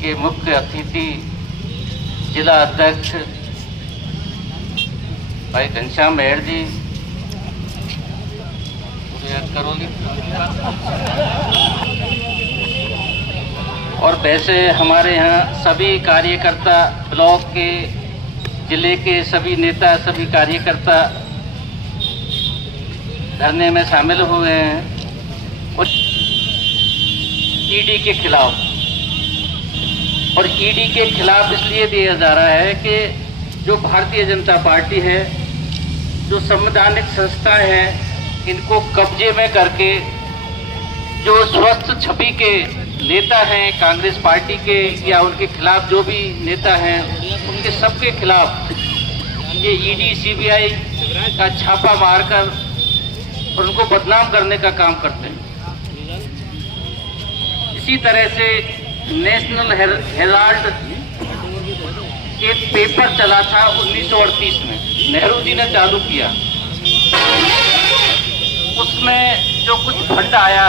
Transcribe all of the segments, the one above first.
के मुख्य अतिथि जिला अध्यक्ष भाई घनश्याम मेहर जी, करौली, और वैसे हमारे यहाँ सभी कार्यकर्ता, ब्लॉक के, जिले के सभी नेता, सभी कार्यकर्ता धरने में शामिल हुए हैं और ईडी के खिलाफ। और ईडी के खिलाफ इसलिए दिया जा रहा है कि जो भारतीय जनता पार्टी है, जो संवैधानिक संस्थाएं हैं, इनको कब्जे में करके जो स्वस्थ छवि के नेता हैं कांग्रेस पार्टी के या उनके खिलाफ जो भी नेता हैं, उनके सबके खिलाफ ये ईडी सीबीआई का छापा मारकर और उनको बदनाम करने का काम करते हैं। इसी तरह से नेशनल हेराल्ड एक पेपर चला था 1938 में, नेहरू जी ने चालू किया। उसमें जो कुछ फंड आया,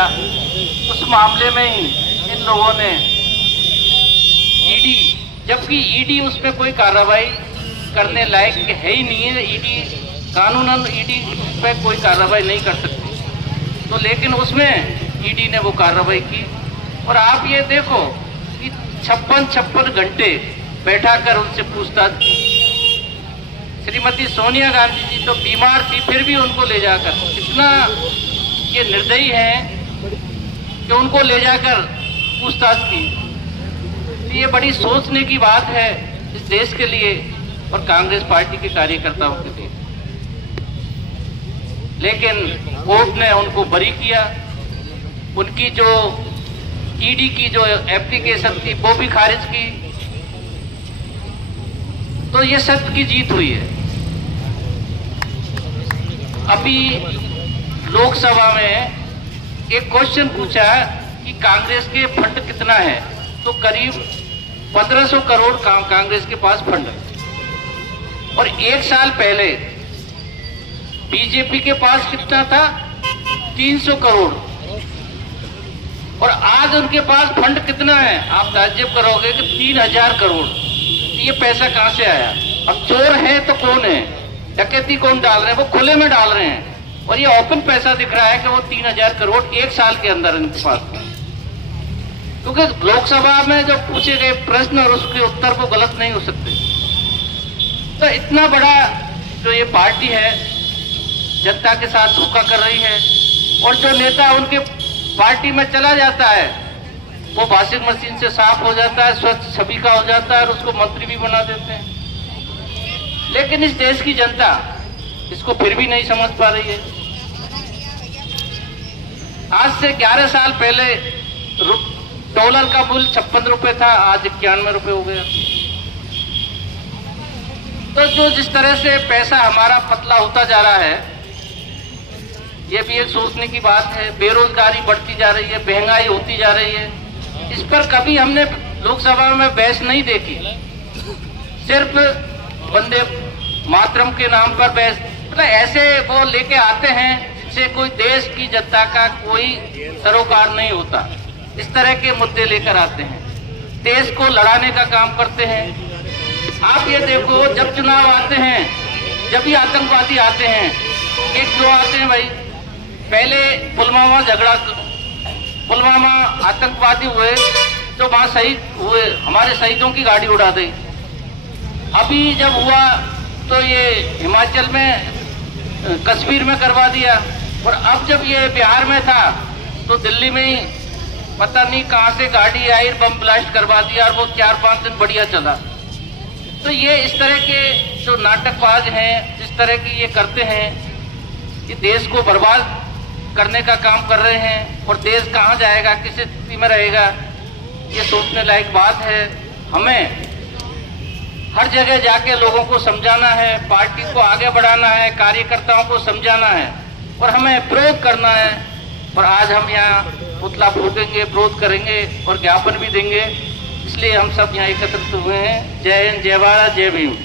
उस मामले में ही इन लोगों ने ईडी, जबकि ईडी उसमें कोई कार्रवाई करने लायक है ही नहीं है, ईडी कानूनन ईडी पे कोई कार्रवाई नहीं कर सकती, तो लेकिन उसमें ईडी ने वो कार्रवाई की। और आप ये देखो कि 56 घंटे बैठा कर उनसे पूछताछ की। श्रीमती सोनिया गांधी जी तो बीमार थी, फिर भी उनको ले जाकर, इतना ये निर्दयी हैं कि उनको ले जाकर पूछताछ की। तो ये बड़ी सोचने की बात है इस देश के लिए और कांग्रेस पार्टी के कार्यकर्ताओं के लिए। लेकिन कोर्ट ने उनको बरी किया, उनकी जो ईडी की जो एप्लीकेशन थी वो भी खारिज की। तो ये सत्य की जीत हुई है। अभी लोकसभा में एक क्वेश्चन पूछा कि कांग्रेस के फंड कितना है, तो करीब 1500 करोड़ कांग्रेस के पास फंड है। और एक साल पहले बीजेपी के पास कितना था? 300 करोड़। और आज उनके पास फंड कितना है? आप ताज्जुब करोगे कि 3000 करोड़। ये पैसा कहां से आया? अब चोर है तो कौन है, डकैती कौन डाल रहे हैं? वो खुले में डाल रहे हैं। और ये ओपन पैसा दिख रहा है कि वो 3000 करोड़ एक साल के अंदर इनके पास था। क्योंकि लोकसभा में जो पूछे गए प्रश्न और उसके उत्तर वो गलत नहीं हो सकते। तो इतना बड़ा जो ये पार्टी है जनता के साथ धोखा कर रही है। और जो नेता उनके पार्टी में चला जाता है वो वॉशिंग मशीन से साफ हो जाता है, स्वच्छ छवि का हो जाता है और उसको मंत्री भी बना देते हैं। लेकिन इस देश की जनता इसको फिर भी नहीं समझ पा रही है। आज से 11 साल पहले डॉलर का मूल्य 56 रुपए था, आज 91 रुपए हो गया। तो जो जिस तरह से पैसा हमारा पतला होता जा रहा है, ये भी एक सोचने की बात है। बेरोजगारी बढ़ती जा रही है, महंगाई होती जा रही है। इस पर कभी हमने लोकसभा में बहस नहीं देखी। सिर्फ वंदे मातरम के नाम पर बहस, मतलब ऐसे वो लेके आते हैं जिससे कोई देश की जनता का कोई सरोकार नहीं होता। इस तरह के मुद्दे लेकर आते हैं, देश को लड़ाने का काम करते हैं। आप ये देखो, जब चुनाव आते हैं, जब भी आतंकवादी आते हैं, एक जो आते हैं भाई, पहले पुलवामा आतंकवादी हुए तो वहां शहीद हुए, हमारे शहीदों की गाड़ी उड़ा दी। अभी जब हुआ तो ये हिमाचल में, कश्मीर में करवा दिया। और अब जब ये बिहार में था तो दिल्ली में ही पता नहीं कहां से गाड़ी आई, बम ब्लास्ट करवा दिया और वो 4-5 दिन बढ़िया चला। तो ये इस तरह के जो नाटकबाज हैं, जिस तरह की ये करते हैं, ये देश को बर्बाद करने का काम कर रहे हैं। और देश कहां जाएगा, किस स्थिति में रहेगा, ये सोचने लायक बात है। हमें हर जगह जाके लोगों को समझाना है, पार्टी को आगे बढ़ाना है, कार्यकर्ताओं को समझाना है और हमें विरोध करना है। और आज हम यहाँ पुतला फूकेंगे, विरोध करेंगे और ज्ञापन भी देंगे। इसलिए हम सब यहाँ एकत्रित हुए हैं। जय हिंद, जय भारत, जय भीम।